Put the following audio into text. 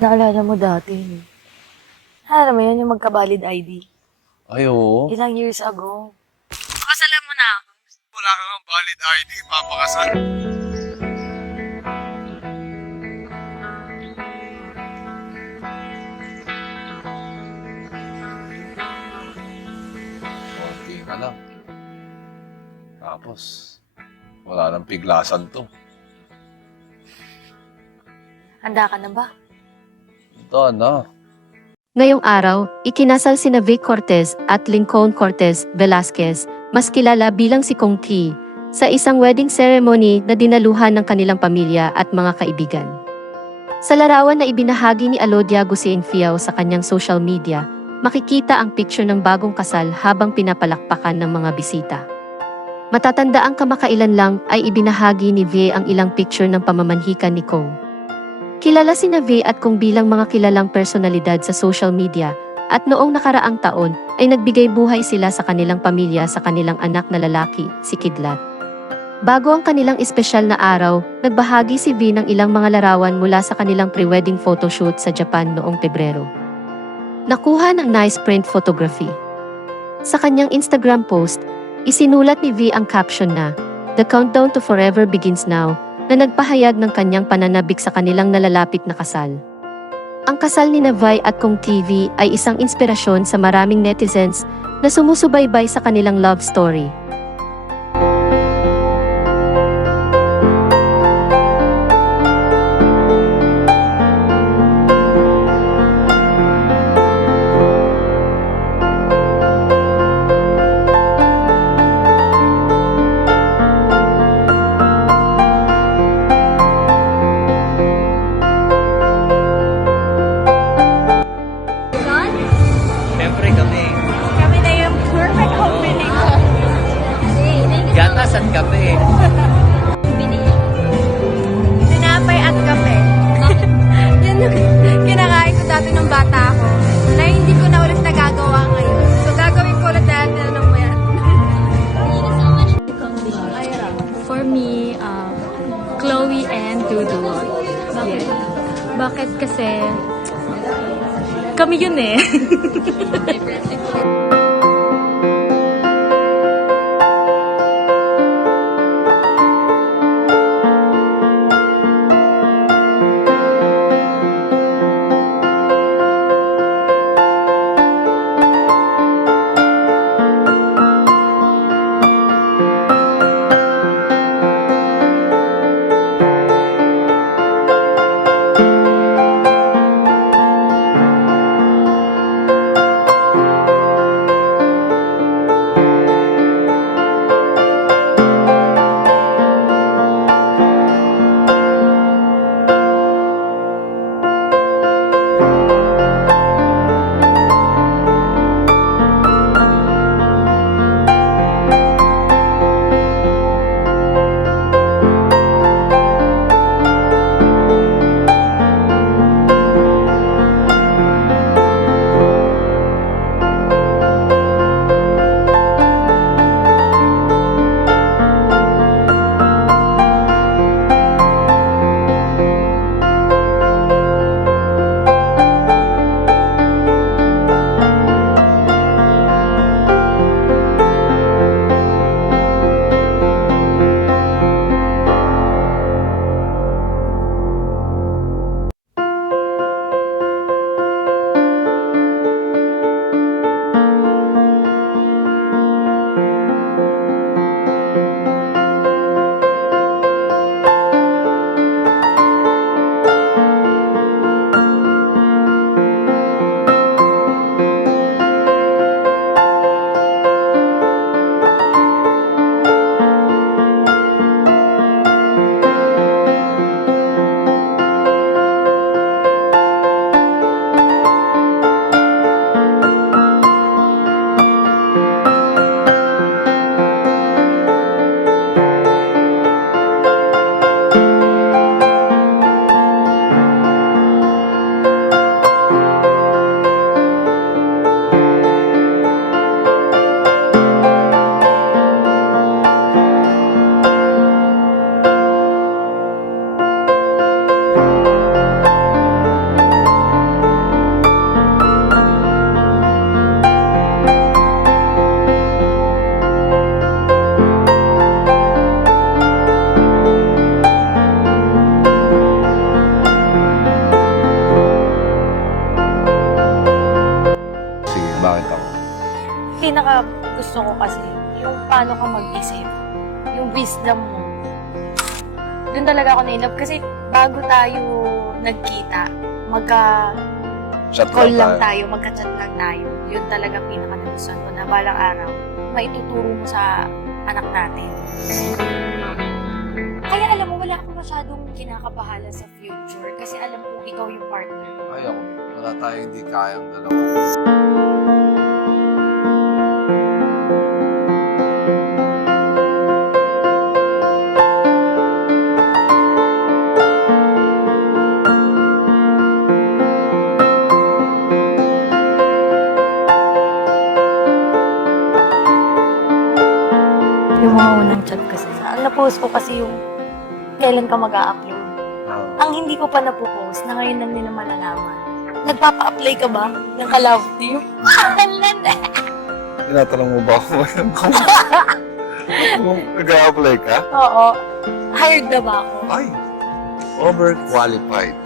Naalala mo dati, alam mo yun, yung magka-valid ID. Ay, oo. Ilang years ago. Kasalan mo na ako. Wala kang valid ID, papakasal. Konti ka lang. Tapos, wala nang piglasan to. Handa ka na ba? Ito na. Ngayong araw, ikinasal sina Vic Cortez at Lincoln Cortez Velasquez, mas kilala bilang si Kong T, sa isang wedding ceremony na dinaluhan ng kanilang pamilya at mga kaibigan. Sa larawan na ibinahagi ni Alodia Gusienfiao sa kanyang social media, makikita ang picture ng bagong kasal habang pinapalakpakan ng mga bisita. Matatandaang kamakailan lang ay ibinahagi ni V ang ilang picture ng pamamanhikan ni Kong. Kilala si V at Kong bilang mga kilalang personalidad sa social media, at noong nakaraang taon ay nagbigay buhay sila sa kanilang pamilya sa kanilang anak na lalaki, si Kidlat. Bago ang kanilang espesyal na araw, nagbahagi si V ng ilang mga larawan mula sa kanilang pre-wedding photoshoot sa Japan noong Pebrero. Nakuha ng nice print photography. Sa kanyang Instagram post, isinulat ni V ang caption na, "The countdown to forever begins now," na nagpahayag ng kanyang pananabik sa kanilang nalalapit na kasal. Ang kasal ni Vi at Kong TV ay isang inspirasyon sa maraming netizens na sumusubaybay sa kanilang love story. Siyempre kami. Kami na yung perfect combination. Gatas at kape. Tinapay at kape. Yan yung kinakain ko dati nung bata ako. Na hindi ko na ulit nagagawa ngayon. So gagawin ko ulit dahil tinanong mo yan. For me, Chloe and Dudu. Yes. Bakit kasi kami yun eh. gusto ko kasi, yung paano ka mag-isip, yung wisdom mo. Doon talaga ako na-inlove kasi bago tayo nagkita, Shot call lang lang tayo. tayo, magka-chat lang tayo. Yun talaga pinaka-nagustuhan ko na balang araw, maituturo mo sa anak natin. Kaya alam mo, wala akong masyadong kinakabahala sa future kasi alam ko ikaw yung partner ko. Ay, ako. Wala tayong hindi kayang dalawa. Yung mga unang chat kasi. Ang na-post ko kasi yung kailan ka mag-a-upload. Ang hindi ko pa napopost na ngayon lang nila malalaman. Nagpapa-apply ka ba ng ka-love team? Tinatanong mo ba ako ngayon kung nag-a-apply ka? Oo. Hired na ba ako? Ay, overqualified.